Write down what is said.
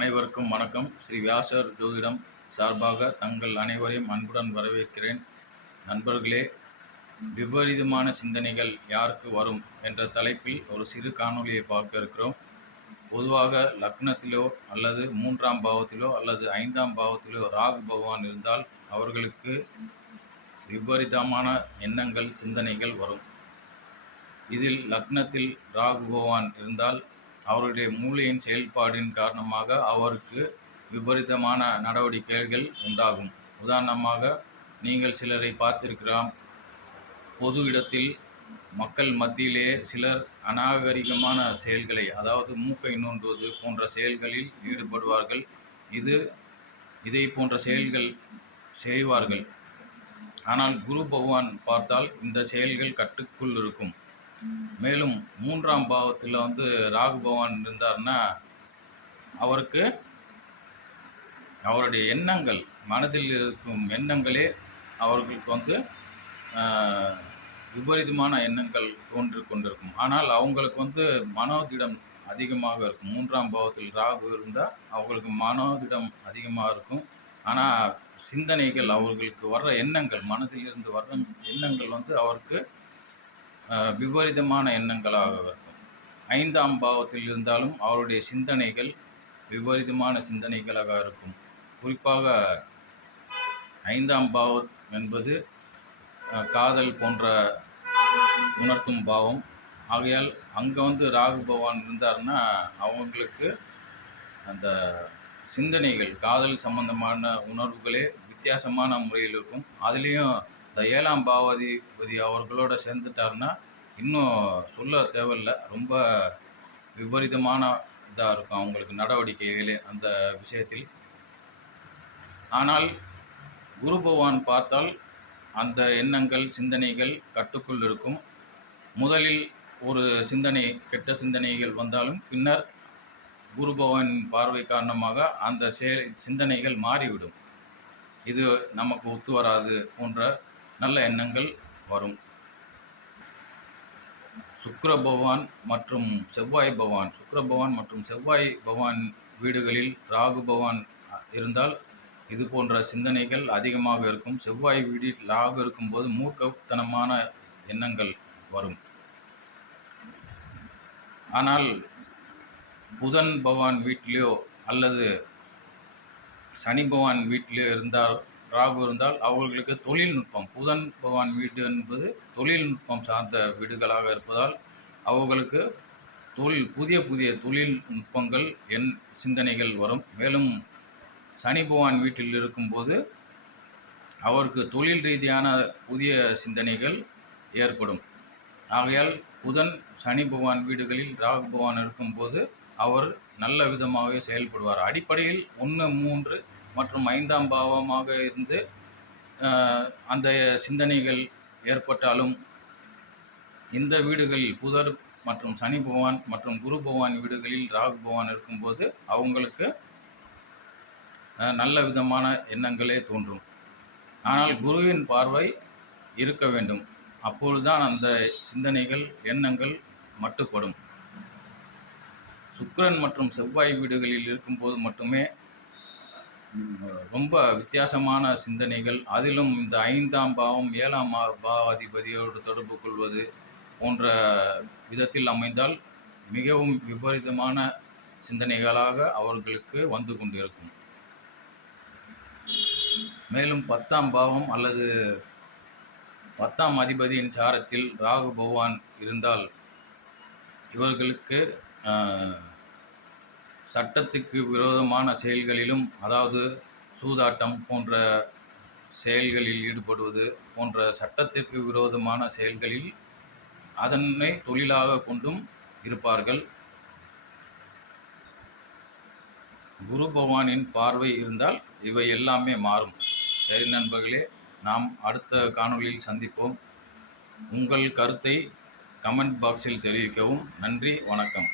அனைவருக்கும் வணக்கம். ஸ்ரீ வியாசர் ஜோதிடம் சார்பாக தங்கள் அனைவரையும் அன்புடன் வரவேற்கிறேன். நண்பர்களே விபரீதமான சிந்தனைகள் யாருக்கு வரும் என்ற தலைப்பில் ஒரு சிறு காணொளியை பார்க்க இருக்கிறோம். பொதுவாக லக்னத்திலோ அல்லது மூன்றாம் பாவத்திலோ அல்லது ஐந்தாம் பாவத்திலோ ராகு பகவான் இருந்தால் அவர்களுக்கு விபரீதமான எண்ணங்கள் சிந்தனைகள் வரும். இதில் லக்னத்தில் ராகு பகவான் இருந்தால் அவருடைய மூளையின் செயல்பாடின் காரணமாக அவருக்கு விபரீதமான நடவடிக்கைகள் உண்டாகும். உதாரணமாக நீங்கள் சிலரை பார்த்திருக்கலாம். பொது இடத்தில் மக்கள் மத்தியிலே சிலர் அநாகரிகமான செயல்களை அதாவது மூக்கை நோண்டுவது போன்ற செயல்களில் ஈடுபடுவார்கள். இது இதை போன்ற செயல்கள் செய்வார்கள். ஆனால் குரு பகவான் பார்த்தால் இந்த செயல்கள் கட்டுக்குள் இருக்கும். மேலும் மூன்றாம் பாவத்தில் வந்து ராகு பகவான் இருந்தார்னா அவருக்கு அவருடைய எண்ணங்கள் மனதில் இருக்கும் எண்ணங்களே அவர்களுக்கு வந்து ஆஹ், விபரீதமான எண்ணங்கள் தோன்றி கொண்டிருக்கும். ஆனால் அவங்களுக்கு வந்து மனோதிடம் அதிகமாக இருக்கும். மூன்றாம் பாவத்தில் ராகு இருந்தால் அவங்களுக்கு மனோதிடம் அதிகமாக இருக்கும். ஆனால் சிந்தனைகள் அவர்களுக்கு வர்ற எண்ணங்கள் மனதில் இருந்து வர்ற எண்ணங்கள் வந்து அவருக்கு விபரீதமான எண்ணங்களாக இருக்கும். ஐந்தாம் பாவத்தில் இருந்தாலும் அவருடைய சிந்தனைகள் விபரீதமான சிந்தனைகளாக இருக்கும். குறிப்பாக ஐந்தாம் பாவம் என்பது காதல் போன்ற உணர்த்தும் பாவம். ஆகையால் அங்கே வந்து ராகு பகவான் இருந்தாருன்னா அவங்களுக்கு அந்த சிந்தனைகள் காதல் சம்பந்தமான உணர்வுகளே வித்தியாசமான முறையில் இருக்கும். அதுலேயும் இந்த ஏழாம் பாவாதிபதி அவர்களோட சேர்ந்துட்டாருன்னா இன்னும் சொல்ல தேவையில்லை. ரொம்ப விபரீதமான இதாக இருக்கும் அவங்களுக்கு நடவடிக்கைகளே அந்த விஷயத்தில். ஆனால் குரு பகவான் பார்த்தால் அந்த எண்ணங்கள் சிந்தனைகள் கட்டுக்குள் இருக்கும். முதலில் ஒரு சிந்தனை கெட்ட சிந்தனைகள் வந்தாலும் பின்னர் குரு பகவான் பார்வை காரணமாக அந்த செயல் சிந்தனைகள் மாறிவிடும். இது நமக்கு ஒத்து வராது போன்ற நல்ல எண்ணங்கள் வரும். சுக்கர பகவான் மற்றும் செவ்வாய் பகவான் சுக்கர பகவான் மற்றும் செவ்வாய் பகவான் வீடுகளில் ராகு பகவான் இருந்தால் இது போன்ற சிந்தனைகள் அதிகமாக இருக்கும். செவ்வாய் வீடில் ராகு இருக்கும்போது மூர்க்கத்தனமான எண்ணங்கள் வரும். ஆனால் புதன் பகவான் வீட்டிலேயோ அல்லது சனி பகவான் வீட்டிலேயோ இருந்தால் ராகு இருந்தால் அவர்களுக்கு தொழில்நுட்பம் புதன் பகவான் வீடு என்பது தொழில்நுட்பம் சார்ந்த வீடுகளாக இருப்பதால் அவர்களுக்கு தொழில் புதிய புதிய தொழில்நுட்பங்கள் என் சிந்தனைகள் வரும். மேலும் சனி பகவான் வீட்டில் இருக்கும்போது அவருக்கு தொழில் ரீதியான புதிய சிந்தனைகள் ஏற்படும். ஆகையால் புதன் சனி பகவான் வீடுகளில் ராகு பகவான் இருக்கும்போது அவர் நல்ல விதமாகவே செயல்படுவார். அடிப்படையில் ஒன்று மூன்று மற்றும் ஐந்தாம் பாவமாக இருந்து அந்த சிந்தனைகள் ஏற்பட்டாலும் இந்த வீடுகளில் புதர் மற்றும் சனி பகவான் மற்றும் குரு பகவான் வீடுகளில் ராகு பகவான் இருக்கும்போது அவங்களுக்கு நல்ல விதமான எண்ணங்களே தோன்றும். ஆனால் குருவின் பார்வை இருக்க வேண்டும். அப்பொழுதுதான் அந்த சிந்தனைகள் எண்ணங்கள் மட்டுப்படும். சுக்கரன் மற்றும் செவ்வாய் வீடுகளில் இருக்கும்போது மட்டுமே ரொம்ப வித்தியாசமான சிந்தனைகள். அதிலும் இந்த ஐந்தாம் பாவம் ஏழாம் பாவாதிபதியோடு தொடர்பு கொள்வது போன்ற விதத்தில் அமைந்தால் மிகவும் விபரீதமான சிந்தனைகளாக அவர்களுக்கு வந்து கொண்டிருக்கும். மேலும் பத்தாம் பாவம் அல்லது பத்தாம் அதிபதியின் சாரத்தில் ராகு பகவான் இருந்தால் இவர்களுக்கு சட்டத்துக்கு விரோதமான செயல்களிலும் அதாவது சூதாட்டம் போன்ற செயல்களில் ஈடுபடுவது போன்ற சட்டத்திற்கு விரோதமான செயல்களில் அதனை தொழிலாக கொண்டும் இருப்பார்கள். குரு பகவானின் பார்வை இருந்தால் இவை எல்லாமே மாறும். சரி நண்பர்களே நாம் அடுத்த காணொளியில் சந்திப்போம். உங்கள் கருத்தை கமெண்ட் பாக்ஸில் தெரிவிக்கவும். நன்றி வணக்கம்.